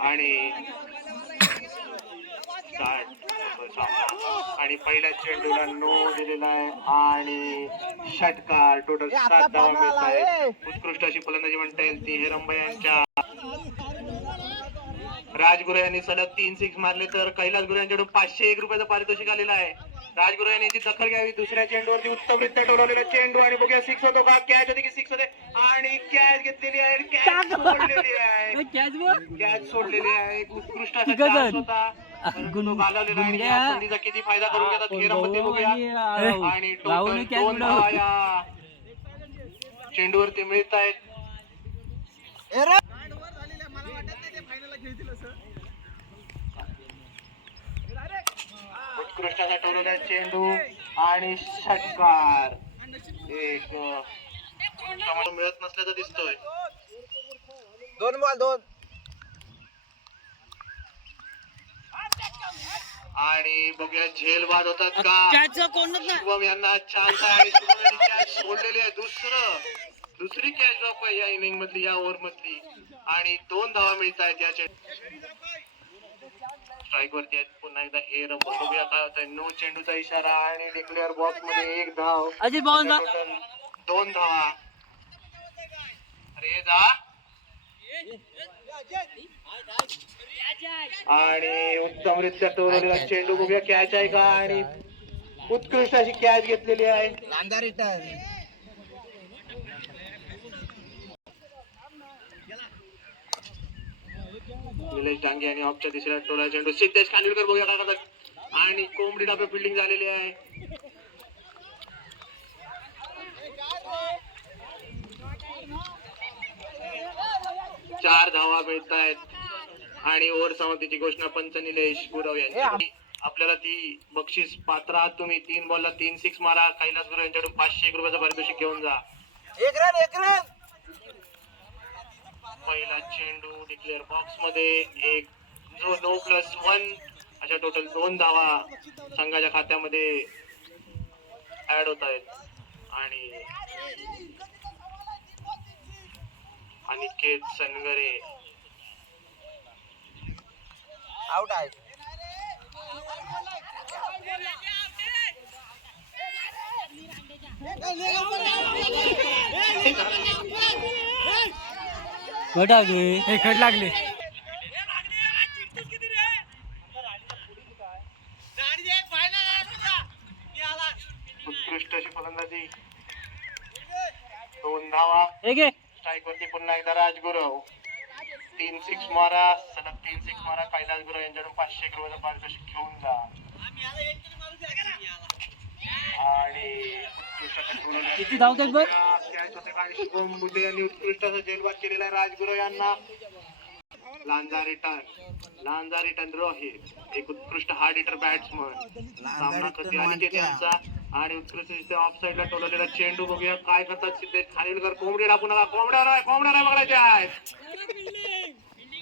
आणि आणि पहिल्या चेंडूला नो दिलेला आहे आणि षटकार. टोटल 7 धावा मिळत आहेत. उत्कृष्ट अशी फलंदाजी म्हणता येईल ती हेरंबा यांच्या. राजगुरू यांनी सलग 3 सिक्स मारले तर कैलास गुरु यांच्याकडून 501 रुपयाचं पारितोषिक आलेलं आहे. राजगुरू यांनी याची दखल घ्यावी. दुसऱ्या चेंडूवरती उत्तमरित्या टोलवलेला चेंडू आणि बघूया सिक्स होतो का. कॅच होती की सिक्स होते आणि कॅच घेतलेली आहे. कॅच सोडलेली आहे. कॅच सोडलेली आहे. उत्कृष्ट असा चान्स होता. घालवलेला आणि या संधीचा किती फायदा करून घेतात हेरंबा बघूया. आणि टोटल 2 धावा या चेंडूवरती मिळत आहेत. उत्कृष्ट असा टोलवलेला चेंडू आणि षटकार. एक मिळत नसल्याचं दिसतोय. 2 बॉल 2. आणि बघूया झेल बाद होतात का. शुभम यांना चान्स आहे आणि शुभम यांनी कॅच सोडलेली आहे. दुसरी कॅच ड्रॉप आहे या इनिंग मधली, या ओव्हर मधली. आणि 2 धावा मिळत आहेत या स्ट्राईक वरती आहेत. पुन्हा एकदा हे बघूया काय होतंय. नो चेंडूचा इशारा आणि डिक्लेअर बॉक्स मध्ये 1 धाव. 2 धावा. अरे जा. आणि उत्तमरित्या टोलवलेला चेंडू बघूया कॅच आहे का. आणि उत्कृष्ट अशी कॅच घेतलेली आहे. निलेश डांगे आणि ऑफच्या तिसऱ्या टोला चेंडू सिद्धेश खानविलकर बघूया काय करतात. आणि कोंबडी डाबे फिल्डिंग झालेली आहे. चार धावा मिळत आहेत. आणि ओव्हर समाप्तीची घोषणा पंच निलेश गुरव यांची. आपल्याला ती बक्षीस पात्र आहात तुम्ही. 3 बॉलला 3 सिक्स मारा. कैलास गुरव यांच्याकडून 501 रुपयाचं पारितोषिक घेऊन जा. 1 रन. पहिला चेंडू डिक्लेअर बॉक्स मध्ये. एक जो नो प्लस 1 अशा टोटल 2 धावा संघाच्या खात्यामध्ये ऍड होत आहेत. आणि अनिकेत सनगरे आउट आहे. खट लागले. उत्कृष्ट अशी फलंदाजी. 2 धावा. स्ट्राईक वरती पुन्हा एकदा राजगुरव. 3 सिक्स मारा. सलग 3 सिक्स मारा. कैलास गुरव यांच्याकडून 501 रुपयाचं पारितोषिक घेऊन जा. आणि शुभम बुद्धे यांनी उत्कृष्ट असं जेलबाद केलेला आहे राजगुरव यांना. लांजा रिटर्न रोहित एक उत्कृष्ट हार्ड हिटर बॅट्समन. सामना करते अनिकेत यांचा. आणि उत्कृष्ट ऑफ साईडला टोलवलेला चेंडू बघूया काय करतात सिद्धेश खानविलकर. कोंबडी टाकू नका. कोंबड्या नाही पकडायचे आहेत.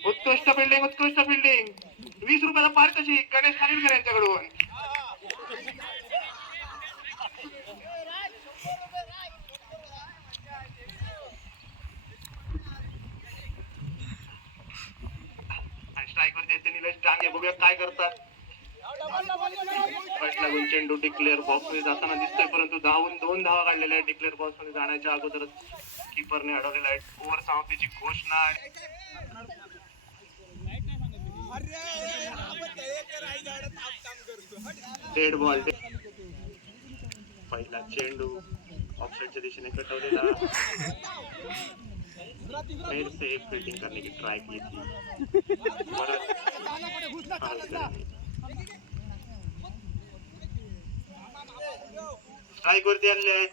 उत्कृष्ट फिल्डिंग 20 रुपयाचा पारितोषिक गणेश खानविलकर यांच्याकडून. स्ट्राईक वरती येते निलेश डांगे. बघूया काय करतात. फट लागून चेंडू डिक्लेअर बॉक्स मध्ये जाताना दिसतोय. परंतु 2 धावा काढलेल्या आहेत. डिक्लेअर बॉक्स मध्ये जाण्याच्या अगोदरच कीपरने अडवलेला आहे. ओव्हर समाप्तीची घोषणा. Dead ball. पहिला चेंडू ऑफसाइडच्या दिशेने कटवलेला. फिर से एक फील्डिंग करने की ट्राई की थी. स्ट्राईक वरती आलेले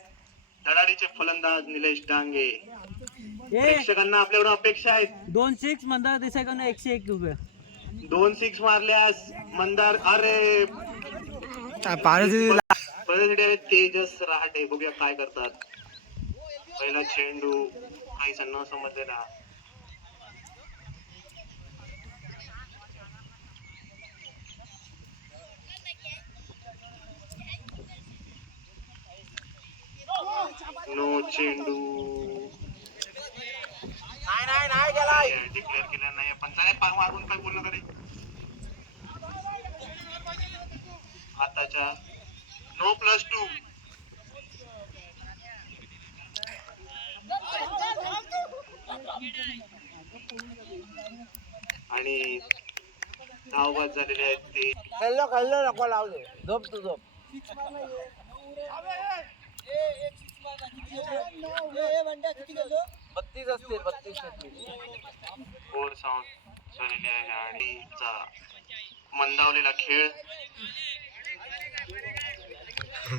धडाडीचे फलंदाज निलेश डांगे. प्रेक्षकांना आपल्याकडून अपेक्षा आहेत. 2 सिक्स मंदार देसाईकडून 101 रुपये. 2 सिक्स मारल्यास मंदार. अरे तेजस रहाटे. बघूया काय करतात. पहिला चेंडू काहीसा न समजलेला. नो चेंडू नाही गेलाय. डिक्लेअर केलं नाही पण चालेल मागून काय बोलणं करे आताच्या नो+2 आणि धावबाद झालेले आहेत ते खेळलो नको लावू दे. झोप तू झोप. बत्तीस असतील 32-33. फोर साऊंड झालेले आहे आणि मंदावलेला खेळ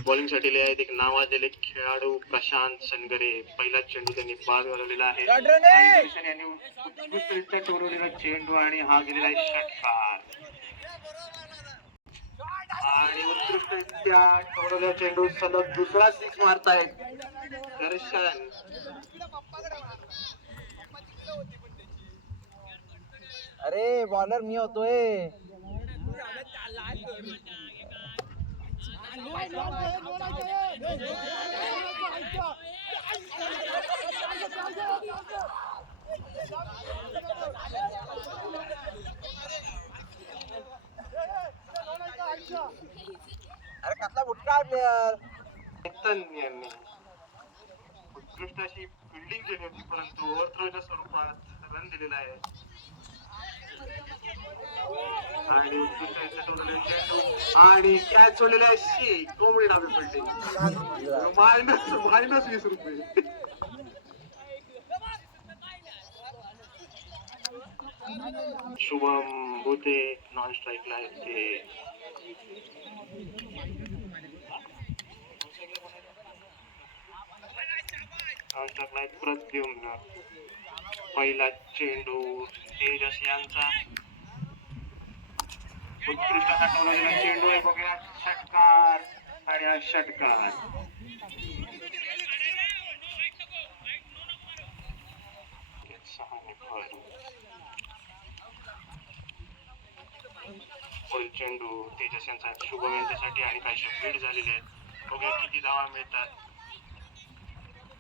बॉलिंग साठी आहेत एक नावाजलेले खेळाडू प्रशांत सनगरे. पहिला चेंडू त्यांनी बाद घालवलेला आहे यांनी उत्कृष्टरित्या टोलवलेला चेंडू आणि हा गेलेला आहे षटकार आणि उत्कृष्टरित्या टोलवलेला चेंडू सलग दुसरा 6 मारतायत दर्शन. अरे बॉलर मी होतोय. अरे कसला बुटका प्लेअर. यांनी उत्कृष्ट अशी फिल्डिंग केली होती परंतु ओव्हरथ्रोच्या स्वरूपात रन दिलेला आहे आणि उत्कृष्ट टोलवलेला चेंडू आणि कॅच सोडलेली आहे कोंबडी डावी फिल्डिंग -20 शुभम भूते नॉन स्ट्राईकला आहेत ते प्रद्युम्न. पहिला चेंडू तेजस यांचा उत्कृष्ट असा टोलवलेला चेंडू आहे बघूया षटकार आणि हा षटकार पुढील चेंडू तेजस यांचा शुभम यांच्यासाठी आणि काही बीड झालेले आहेत बघूया किती धावा मिळतात.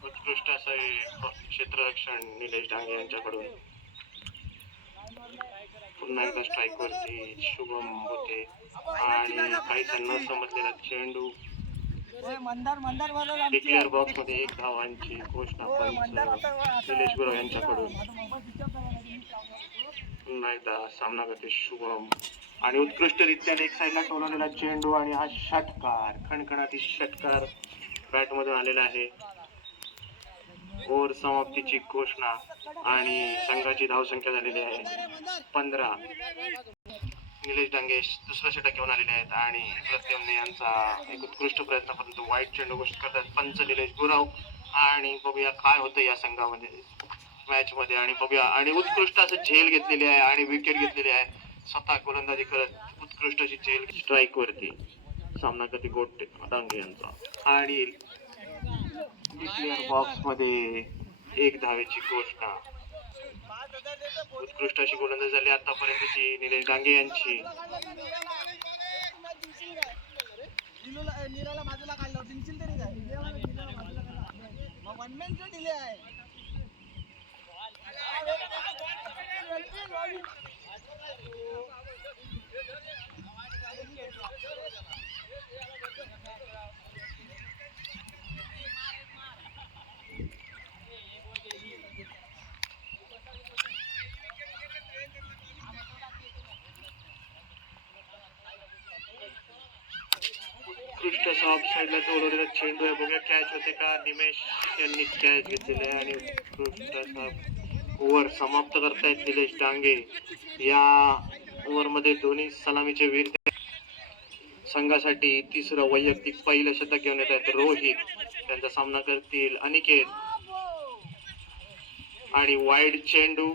उत्कृष्ट असं क्षेत्ररक्षण निलेश डांगे यांच्याकडून पुन्हा एकदा स्ट्राईक वरती शुभम होते आणि काहीसा न समजलेला चेंडू डिक्लेअर बॉक्स मध्ये 1 धावांची घोषणा पंच निलेश गुरव यांच्याकडून. पुन्हा एकदा सामना करते शुभम आणि उत्कृष्टरित्या एक साईडला टोलवलेला चेंडू आणि हा षटकार खणखणाटी षटकार बॅट मधून आलेला आहे. ओव्हर समाप्तीची घोषणा आणि संघाची धावसंख्या झालेली आहे 15. निलेश डांगे दुसरा षटक घेऊन आलेले आहेत आणि प्रद्युम्ने यांचा एक उत्कृष्ट प्रयत्न परंतु वाईट चेंडू घोषित करतात पंच निलेश गुरव. आणि बघूया काय होतं या संघामध्ये मॅच मध्ये आणि बघूया आणि उत्कृष्ट असं झेल घेतलेली आहे आणि विकेट घेतलेली आहे. स्वतः गोलंदाजी करत उत्कृष्ट अशी झेल स्ट्राईक वरती सामना करते गोटे डांगे यांचा आणि डिक्लेअर बॉक्स मध्ये 1 धावेची घोषणा. उत्कृष्ट अशी गोलंदाजी झाली आतापर्यंतची निलेश डांगे यांची. उत्कृष्ट असा ऑफ साईडला टोलवलेला चेंडू आहे बघूया कॅच होते का. निमेश यांनी कॅच घेतलेली आहे आणि उत्कृष्ट असा ओव्हर समाप्त करतायत निलेश डांगे. या ओव्हर मध्ये दोन्ही सलामीचे वीर संघासाठी तिसरं वैयक्तिक पहिलं शतक घेऊन येत आहेत रोहित. त्यांचा सामना करतील अनिकेत आणि वाईड चेंडू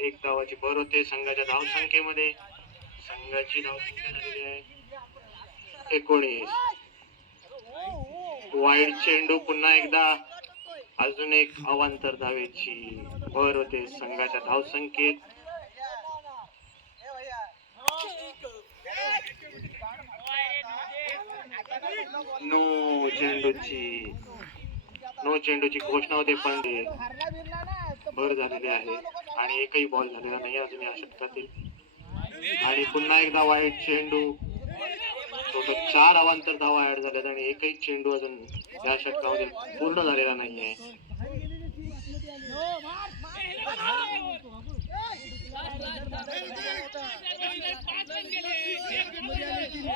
1 धावाची भर होते संघाच्या धावसंख्येमध्ये. संघाची धावसंख्या झालेली आहे 19. वाईड चेंडू पुन्हा एकदा अजून 1 अवांतर धावेची भर होते संघाच्या धावसंख्येत. नो चेंडूची घोषणा होते पण भर झालेली आहे आणि एकही बॉल झालेला नाही अजून या षटकातील. आणि पुन्हा एकदा वाईट चेंडू. टोटल 4 अवांतर धावा ऍड झाल्यात आणि एकही चेंडू अजून या षटकामध्ये पूर्ण झालेला नाहीये.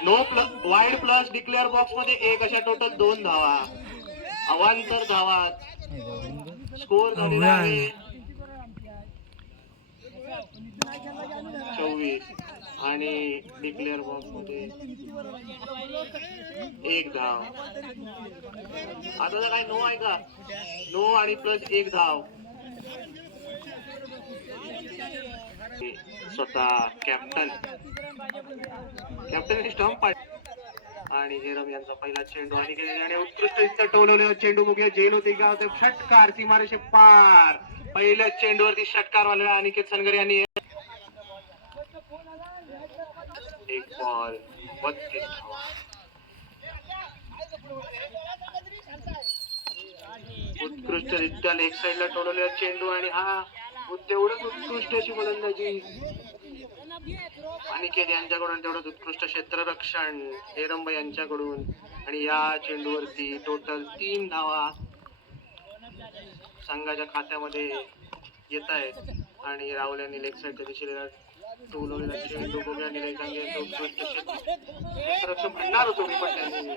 No plus wide plus declare box मध्ये 1 अशा टोटल 2 धावा. अवांतर धावा स्कोर झालेला आहे 24 आणि डिक्लेअर बॉक्स मध्ये 1 धाव. आता काय नो आहे का? नो आणि प्लस 1 धाव. स्वतः कॅप्टन स्टंप आणि हेरम यांचा पहिला चेंडू आणि उत्कृष्टरित्या टोलवलेला चेंडू बघूया. झेल होते का होते षटकार सीमारेषे पार. पहिल्या चेंडूवरती षटकार वाला अनिकेत सनगर यांनी. एक बॉल 32 धावा. उत्कृष्टरित्या लेग साईडला टोलवलेला चेंडू आणि हा तेवढंच उत्कृष्ट अशी गोलंदाजी अनिकेत यांच्याकडून, तेवढंच उत्कृष्ट क्षेत्ररक्षण हेरंब यांच्याकडून. आणि या चेंडूवरती टोटल 3 धावा संघाच्या खात्यामध्ये येत आहेत. आणि राहुल यांनी लेग साईडच्या दिशेला टोलवलेला चेंडू बघूया. निलेश डांगे यांचं उत्कृष्ट क्षेत्ररक्षण म्हणणार होतो मी पण त्यांनी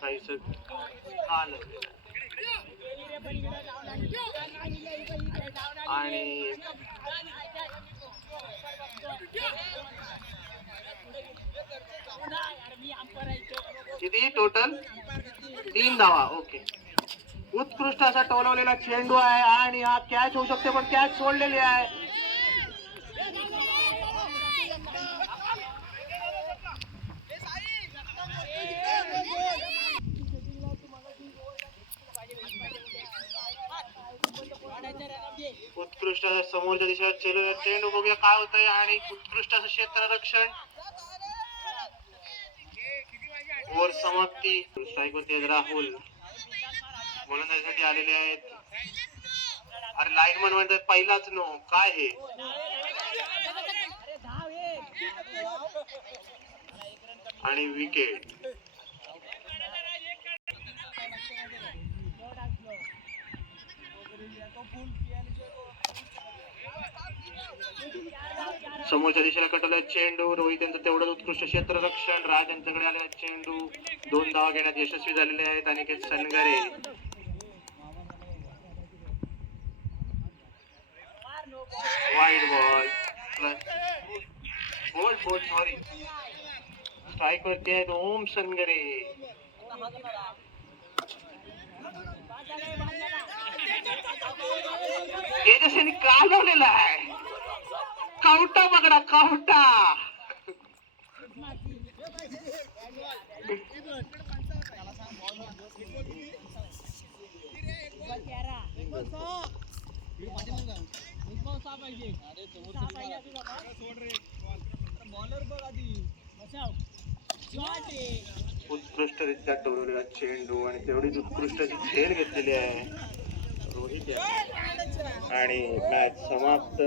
काहीच आणि किती टोटल 3 धावा. ओके. उत्कृष्ट असा टोलवलेला चेंडू आहे आणि हा कॅच होऊ शकते पण कॅच सोडलेली आहे. उत्कृष्ट समोरच्या दिशेला चेंडू बघूया काय होतंय. आणि उत्कृष्ट असं क्षेत्ररक्षण. ओव्हर समाप्ती. स्ट्राईक होते राहुल गोलंदाजीसाठी आलेले आहेत. अरे लाईनमन म्हणतात पहिलाच नो. काय हे आणि विकेट. समोरच्या दिशेला कटवला चेंडू. रोहित यांचं तेवढंच उत्कृष्ट क्षेत्ररक्षण. राज यांच्याकडे आलेला चेंडू 2 धावा घेण्यात यशस्वी झालेले आहेत Aniket Sangare. Wide ball bold sorry. Strike वरती आहेत ओम सनगरे. तेजस्वीने का लावलेला आहे? कावटा बघडा कावटा. उत्कृष्टरित्या टोलवलेला चेंडू आणि तेवढीच उत्कृष्ट झेल घेतलेली आहे रोहित आणि मॅच समाप्त.